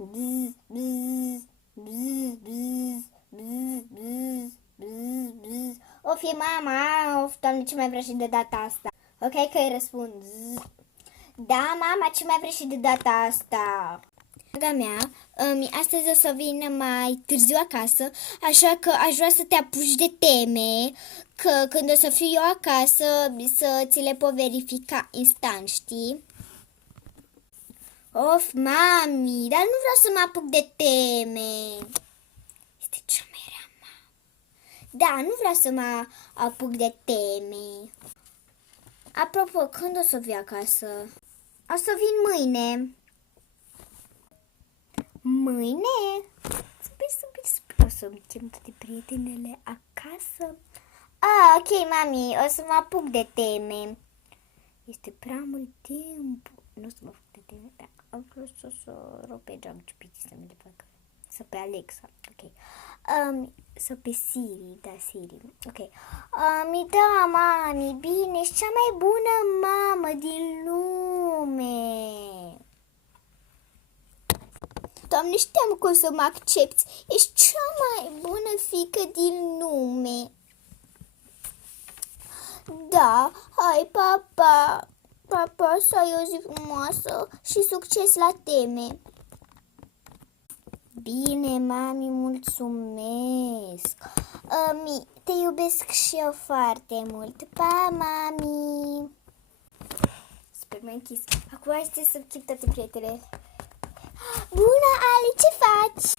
Bzz, bzz, bzz, bzz, bzz, bzz, bzz, bzz. O fi mama, of, Doamne, ce mai vrea și de data asta? Ok, că îi răspund. Zzz. Da, mama, ce mai vrei și de data asta? Draga mea, astăzi o să vin mai târziu acasă, așa că aș vrea să te apuci de teme, că când o să fiu eu acasă, să ți le pot verifica instant, știi? Of, mami, dar nu vreau să mă apuc de teme. Este cea mai rea, mama. Da, nu vreau să mă apuc de teme. Apropo, când o să vii acasă? O să vin mâine. Mâine? Super. O să-mi chem toate prietenele acasă. Ok, mami, o să mă apuc de teme. Este prea mult timp. Nu o să mă apuc de teme, dar am vrut să rog pe Geam Ciupici să mi le facă. Să pe Alexa, ok. Să pe Siri, da, Siri, ok. Da, mami, bine, ești cea mai bună mamă din lume. Doamne, știam că o să mă accepți. Ești cea mai bună fiică din lume. Da, hai, papa. Papa, să ai o zi frumoasă și succes la teme. Bine, mami, mulțumesc. Te iubesc și eu foarte mult. Pa, mami. Sper m-ai închis. Acum hai să chip toate prietele. Bună, Ali, ce faci?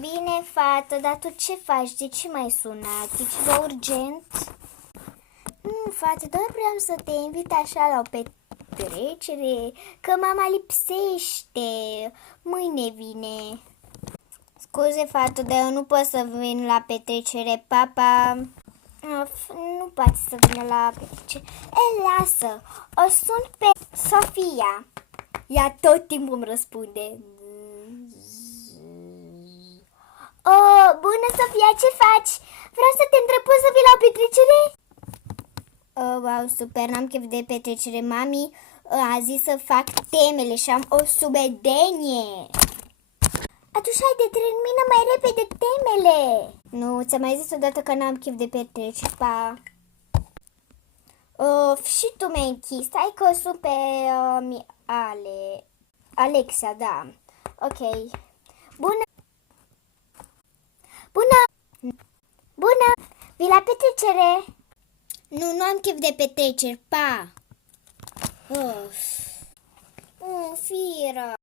Bine, fată, dar tu ce faci? De ce m-ai sunat? E ceva urgent? Nu, fată, doar vreau să te invit așa la o petrecere, că mama lipsește. Mâine vine. Scuze, fată, dar eu nu pot să vin la petrecere, papa. Nu poate să vină la petrecere. Lasă, o sun pe Sofia. Ea tot timpul îmi răspunde. Bună, Sofia, ce faci? Vreau să te întreb, poți să vii la petrecere? Wow, super, n-am chef de petrecere. Mami a zis să fac temele și am o subedenie. Atunci haide, termină mai repede temele. Nu, ți-am mai zis odată că n-am chef de petrecere, pa. Și tu mi-ai închis. Hai că o sun pe Alexa, da. Ok. Bună. Vii la petrecere? Nu am chef de petreceri, pa. Fira.